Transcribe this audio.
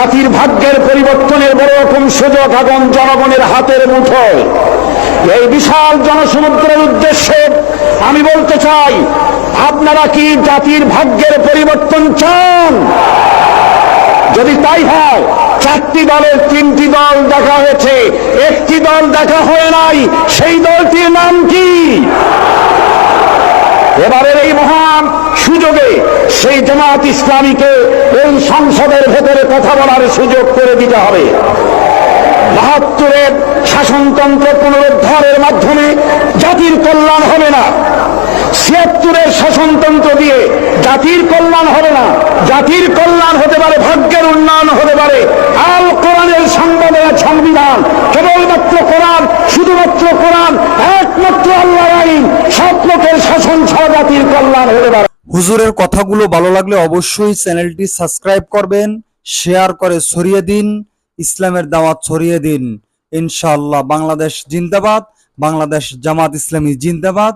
জাতির ভাগ্যের পরিবর্তনের বড় রকম সুযোগ এখন জনগণের হাতের মুঠোয়। এই বিশাল জনসমুদ্রের উদ্দেশ্যে আমি বলতে চাই, আপনারা কি জাতির ভাগ্যের পরিবর্তন চান? যদি তাই হয়, 4টি দলের 3টি দল দেখা হয়েছে, একটি দল দেখা হয় নাই। সেই দলটির নাম কি? এবারের এই মহান সুযোগে সেই জামাত ইসলামীকে এই সংসদের ভেতরে কথা বলার সুযোগ করে দিতে হবে। ৭২-এর শাসনতন্ত্র পুনরুদ্ধারের মাধ্যমে জাতির কল্যাণ হবে না। ৭৬-এর শাসনতন্ত্র দিয়ে জাতির কল্যাণ হবে না। জাতির কল্যাণ হতে পারে, ভাগ্যের উন্নয়ন হতে পারে আল কোরআনের সংবিধান। কেবলমাত্র কোরআন, শুধুমাত্র কোরআন, একমাত্র আল্লাহর আইন, সব লোকের শাসন ছাড়া জাতির কল্যাণ হতে পারে। হুজুরের কথাগুলো ভালো লাগলে অবশ্যই চ্যানেলটি সাবস্ক্রাইব করবেন, শেয়ার করে ছড়িয়ে দিন, ইসলামের দাওয়াত ছড়িয়ে দিন। ইনশাআল্লাহ। বাংলাদেশ জিন্দাবাদ, বাংলাদেশ জামাত ইসলামী জিন্দাবাদ।